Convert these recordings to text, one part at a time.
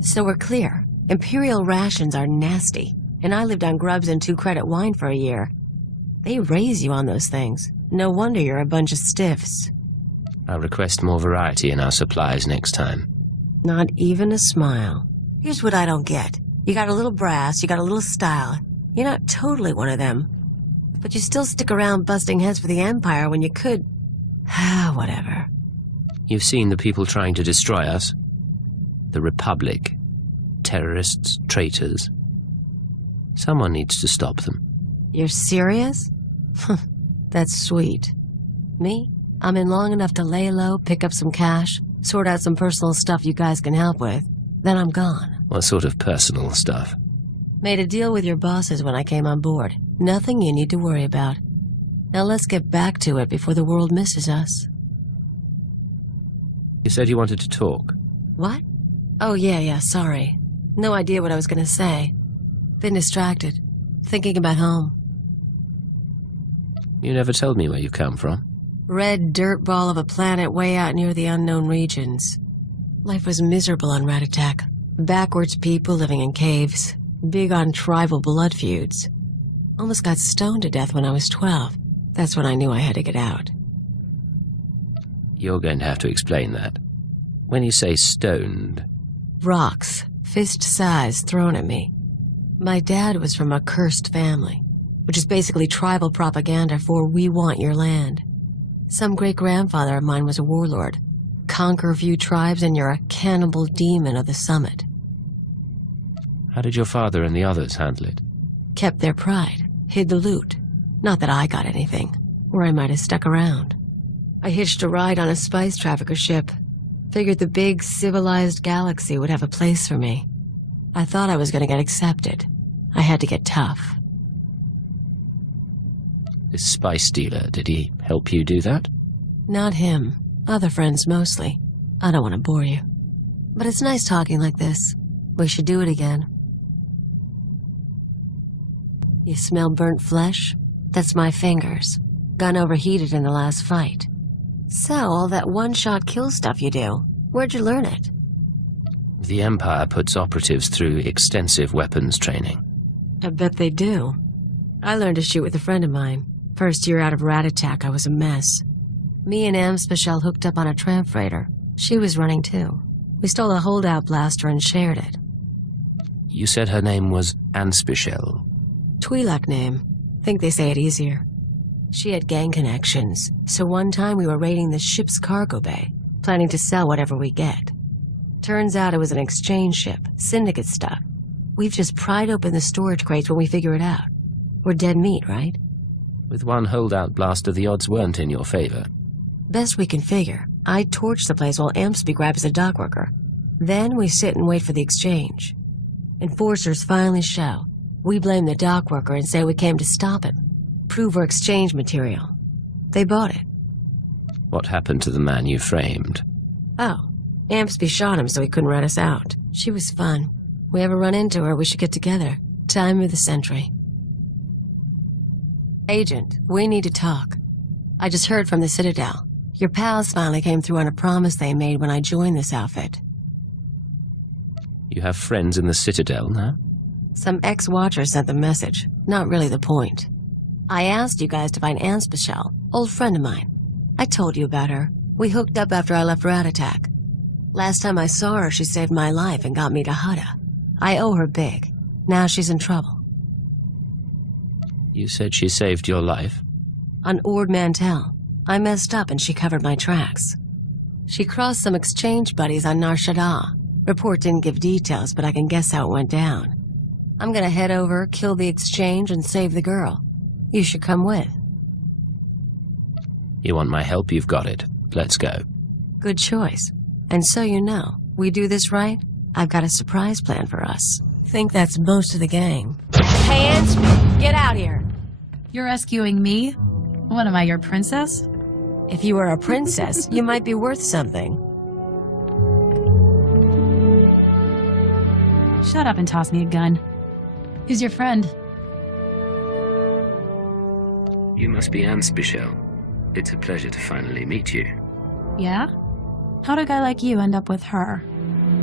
So we're clear. Imperial rations are nasty, and I lived on grubs and 2-credit wine for a year. They raise you on those things. No wonder you're a bunch of stiffs. I'll request more variety in our supplies next time. Not even a smile. Here's what I don't get. You got a little brass, you got a little style. You're not totally one of them. But you still stick around busting heads for the Empire when you could... whatever. You've seen the people trying to destroy us? The Republic. Terrorists, traitors. Someone needs to stop them. You're serious? That's sweet. Me? I'm in long enough to lay low, pick up some cash, sort out some personal stuff you guys can help with. Then I'm gone. What sort of personal stuff? Made a deal with your bosses when I came on board. Nothing you need to worry about. Now let's get back to it before the world misses us. You said you wanted to talk. What? Oh, yeah, sorry. No idea what I was gonna say. Been distracted. Thinking about home. You never told me where you come from. Red dirt ball of a planet way out near the unknown regions. Life was miserable on Ratatak. Backwards people living in caves. Big on tribal blood feuds. Almost got stoned to death when I was 12. That's when I knew I had to get out. You're going to have to explain that. When you say stoned... Rocks, fist size, thrown at me. My dad was from a cursed family, which is basically tribal propaganda for "we want your land." Some great-grandfather of mine was a warlord. Conquer a few tribes and you're a cannibal demon of the summit. How did your father and the others handle it? Kept their pride, hid the loot. Not that I got anything, or I might have stuck around. I hitched a ride on a spice trafficker ship. Figured the big, civilized galaxy would have a place for me. I thought I was going to get accepted. I had to get tough. This spice dealer, did he help you do that? Not him. Other friends mostly. I don't want to bore you. But it's nice talking like this. We should do it again. You smell burnt flesh? That's my fingers. Gun overheated in the last fight. So, all that one-shot kill stuff you do, where'd you learn it? The Empire puts operatives through extensive weapons training. I bet they do. I learned to shoot with a friend of mine. First year out of Ratatak, I was a mess. Me and Amspecial hooked up on a tram freighter. She was running too. We stole a holdout blaster and shared it. You said her name was Amspecial. Twi'lek name. Think they say it easier. She had gang connections, so one time we were raiding the ship's cargo bay, planning to sell whatever we get. Turns out it was an exchange ship, syndicate stuff. We've just pried open the storage crates when we figure it out. We're dead meat, right? With one holdout blaster, the odds weren't in your favor. Best we can figure. I torch the place while Ampsby grabs the dockworker. Then we sit and wait for the exchange. Enforcers finally show. We blame the dockworker and say we came to stop him. Prove we're exchange material. They bought it. What happened to the man you framed? Oh, Ampsby shot him so he couldn't rat us out. She was fun. We ever run into her, we should get together. Time of the century. Agent, we need to talk. I just heard from the Citadel. Your pals finally came through on a promise they made when I joined this outfit. You have friends in the Citadel now? Some ex-watchers sent the message. Not really the point. I asked you guys to find Amspecial, old friend of mine. I told you about her. We hooked up after I left Ratatak. Last time I saw her, she saved my life and got me to Hutta. I owe her big. Now she's in trouble. You said she saved your life? On Ord Mantell. I messed up and she covered my tracks. She crossed some exchange buddies on Nar Shaddaa. Report didn't give details, but I can guess how it went down. I'm gonna head over, kill the exchange, and save the girl. You should come with. You want my help? You've got it. Let's go. Good choice. And so you know, we do this right, I've got a surprise plan for us. Think that's most of the gang. Hands, get out here! You're rescuing me? What am I, your princess? If you were a princess, you might be worth something. Shut up and toss me a gun. Who's your friend? You must be Amspecial. It's a pleasure to finally meet you. Yeah? How'd a guy like you end up with her?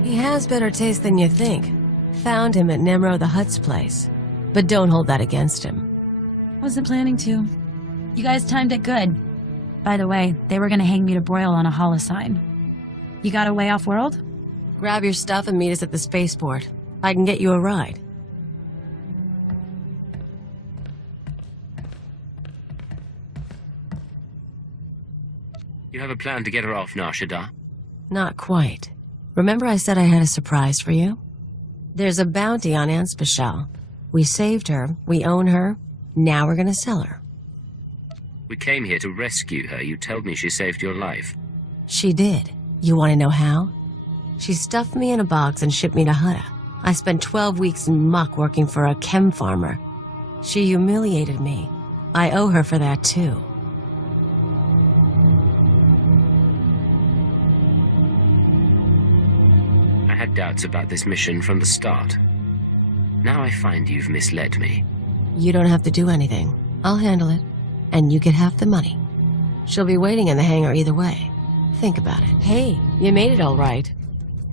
He has better taste than you think. Found him at Nemro the Hutt's place. But don't hold that against him. Wasn't planning to. You guys timed it good. By the way, they were gonna hang me to broil on a holosign. You got a way off-world? Grab your stuff and meet us at the spaceport. I can get you a ride. You have a plan to get her off now, Shadar? Not quite. Remember I said I had a surprise for you? There's a bounty on Anspecial. We saved her, we own her, now we're gonna sell her. We came here to rescue her. You told me she saved your life. She did. You want to know how? She stuffed me in a box and shipped me to Hutta. I spent 12 weeks in muck working for a chem farmer. She humiliated me. I owe her for that too. I had doubts about this mission from the start. Now I find you've misled me. You don't have to do anything. I'll handle it. And you get half the money. She'll be waiting in the hangar either way. Think about it. Hey, you made it all right.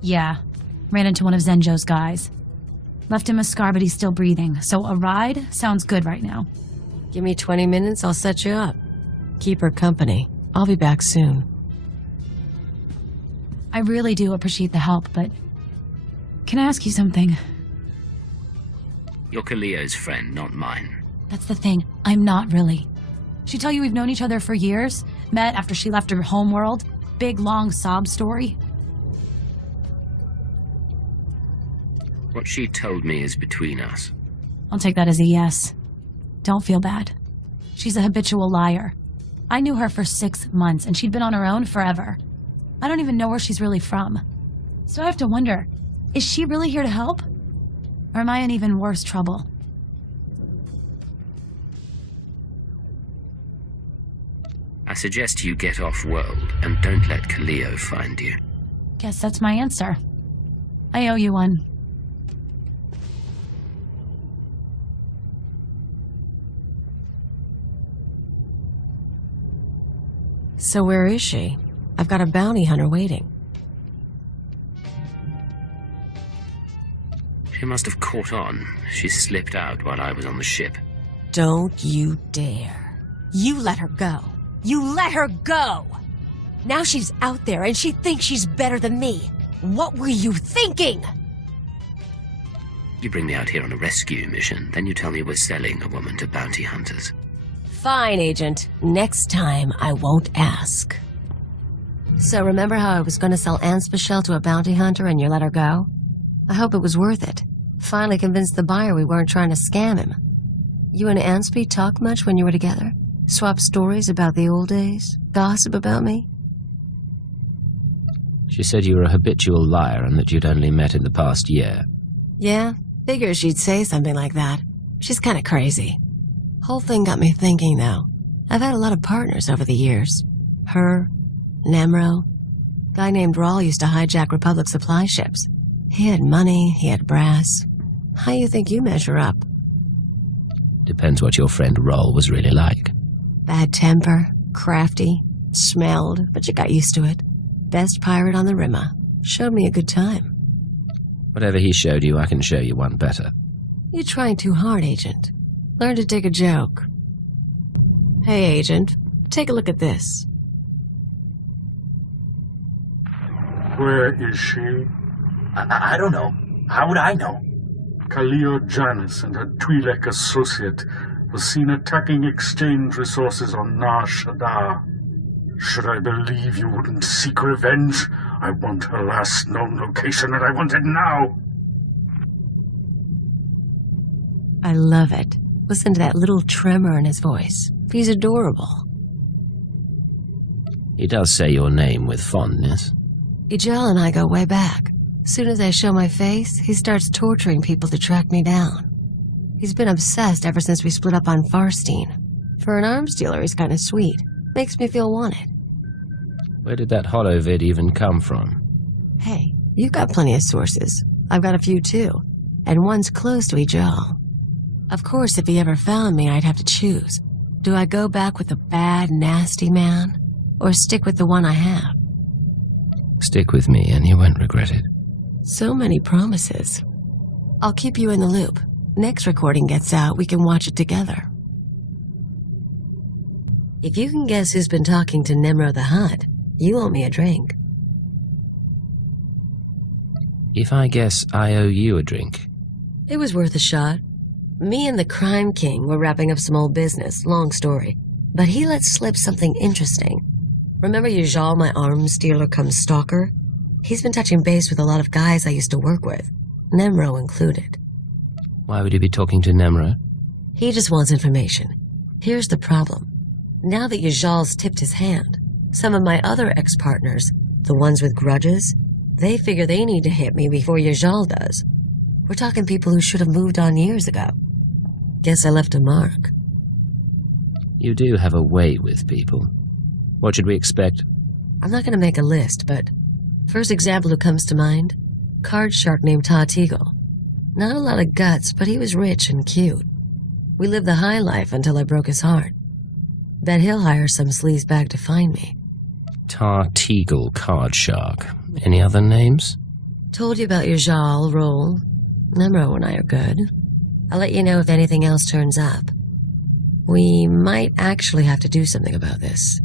Yeah. Ran into one of Zenjo's guys. Left him a scar, but he's still breathing. So a ride sounds good right now. Give me 20 minutes, I'll set you up. Keep her company. I'll be back soon. I really do appreciate the help, but... Can I ask you something? You're Kaliyo's friend, not mine. That's the thing. I'm not really. She tell you we've known each other for years? Met after she left her home world? Big, long sob story? What she told me is between us. I'll take that as a yes. Don't feel bad. She's a habitual liar. I knew her for 6 months, and she'd been on her own forever. I don't even know where she's really from. So I have to wonder, is she really here to help? Or am I in even worse trouble? I suggest you get off-world and don't let Kaliyo find you. Guess that's my answer. I owe you one. So where is she? I've got a bounty hunter waiting. She must have caught on. She slipped out while I was on the ship. Don't you dare. You let her go. You let her go! Now she's out there and she thinks she's better than me. What were you thinking? You bring me out here on a rescue mission, then you tell me we're selling a woman to bounty hunters. Fine, Agent. Next time, I won't ask. So remember how I was going to sell Anspecial to a bounty hunter and you let her go? I hope it was worth it. Finally convinced the buyer we weren't trying to scam him. You and Anspe talk much when you were together? Swap stories about the old days? Gossip about me? She said you were a habitual liar and that you'd only met in the past year. Yeah, figures she'd say something like that. She's kind of crazy. Whole thing got me thinking, though. I've had a lot of partners over the years. Her, Nemro. Guy named Rawl used to hijack Republic supply ships. He had money, he had brass. How you think you measure up? Depends what your friend Rawl was really like. Bad temper, crafty, smelled, but you got used to it. Best pirate on the Rimmer. Showed me a good time. Whatever he showed you, I can show you one better. You're trying too hard, Agent. Learn to take a joke. Hey, Agent, take a look at this. Where is she? I don't know. How would I know? Kaliyo Djannis and her Twi'lek associate was seen attacking exchange resources on Nar Shaddaa. Should I believe you wouldn't seek revenge? I want her last known location and I want it now! I love it. Listen to that little tremor in his voice. He's adorable. He does say your name with fondness. Ijal and I go way back. Soon as I show my face, he starts torturing people to track me down. He's been obsessed ever since we split up on Farstein. For an arms dealer, he's kind of sweet. Makes me feel wanted. Where did that holo vid even come from? Hey, you've got plenty of sources. I've got a few too. And one's close to Ijal. Of course, if he ever found me, I'd have to choose. Do I go back with the bad, nasty man? Or stick with the one I have? Stick with me and you won't regret it. So many promises. I'll keep you in the loop. Next recording gets out, we can watch it together. If you can guess who's been talking to Nimro the Hutt, you owe me a drink. If I guess I owe you a drink. It was worth a shot. Me and the Crime King were wrapping up some old business, long story. But he let slip something interesting. Remember Yajal, my arms dealer come stalker? He's been touching base with a lot of guys I used to work with, Nemro included. Why would he be talking to Nemro? He just wants information. Here's the problem. Now that Yajal's tipped his hand, some of my other ex-partners, the ones with grudges, they figure they need to hit me before Yajal does. We're talking people who should have moved on years ago. Guess I left a mark. You do have a way with people. What should we expect? I'm not going to make a list, but first example who comes to mind, card shark named Todd Eagle. Not a lot of guts, but he was rich and cute. We lived the high life until I broke his heart. Bet he'll hire some sleazebag to find me. Tar Teagle Card Shark. Any other names? Told you about your Jal role. Nemro and I are good. I'll let you know if anything else turns up. We might actually have to do something about this.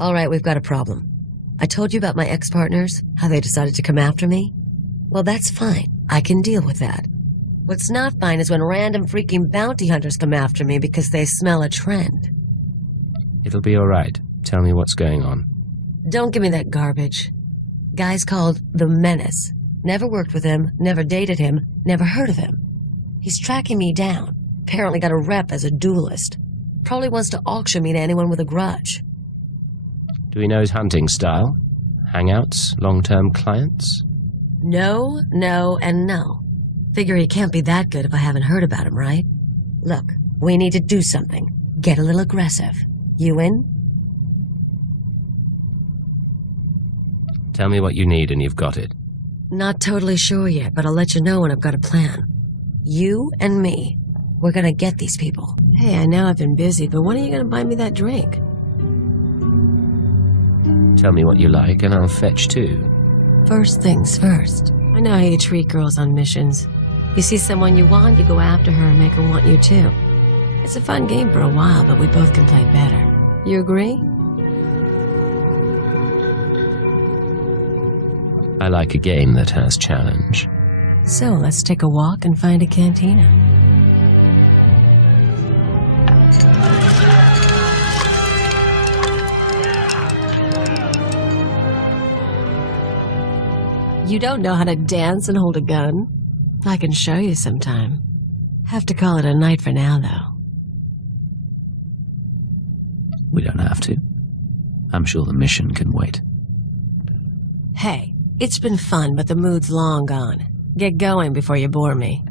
All right, we've got a problem. I told you about my ex-partners, how they decided to come after me. Well, that's fine. I can deal with that. What's not fine is when random freaking bounty hunters come after me because they smell a trend. It'll be all right. Tell me what's going on. Don't give me that garbage. Guy's called the Menace. Never worked with him, never dated him, never heard of him. He's tracking me down. Apparently got a rep as a duelist. Probably wants to auction me to anyone with a grudge. Do we know his hunting style? Hangouts? Long-term clients? No, no, and no. Figure he can't be that good if I haven't heard about him, right? Look, we need to do something. Get a little aggressive. You in? Tell me what you need and you've got it. Not totally sure yet, but I'll let you know when I've got a plan. You and me. We're gonna get these people. Hey, I know I've been busy, but when are you gonna buy me that drink? Tell me what you like and I'll fetch too. First things first. I know how you treat girls on missions. You see someone you want, you go after her and make her want you too. It's a fun game for a while, but we both can play better. You agree? I like a game that has challenge. So let's take a walk and find a cantina. You don't know how to dance and hold a gun? I can show you sometime. Have to call it a night for now, though. We don't have to. I'm sure the mission can wait. Hey, it's been fun, but the mood's long gone. Get going before you bore me.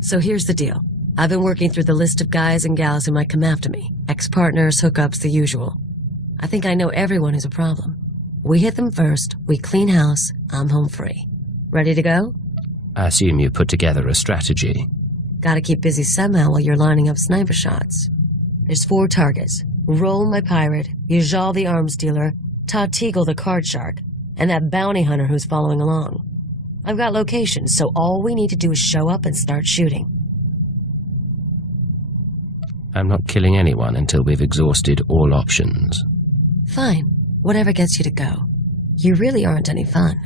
So here's the deal. I've been working through the list of guys and gals who might come after me. Ex-partners, hookups, the usual. I think I know everyone who's a problem. We hit them first, we clean house, I'm home free. Ready to go? I assume you put together a strategy. Gotta keep busy somehow while you're lining up sniper shots. There's 4 targets. Roll my pirate, Yajal the arms dealer, Todd Teagle the card shark, and that bounty hunter who's following along. I've got locations, so all we need to do is show up and start shooting. I'm not killing anyone until we've exhausted all options. Fine. Whatever gets you to go. You really aren't any fun.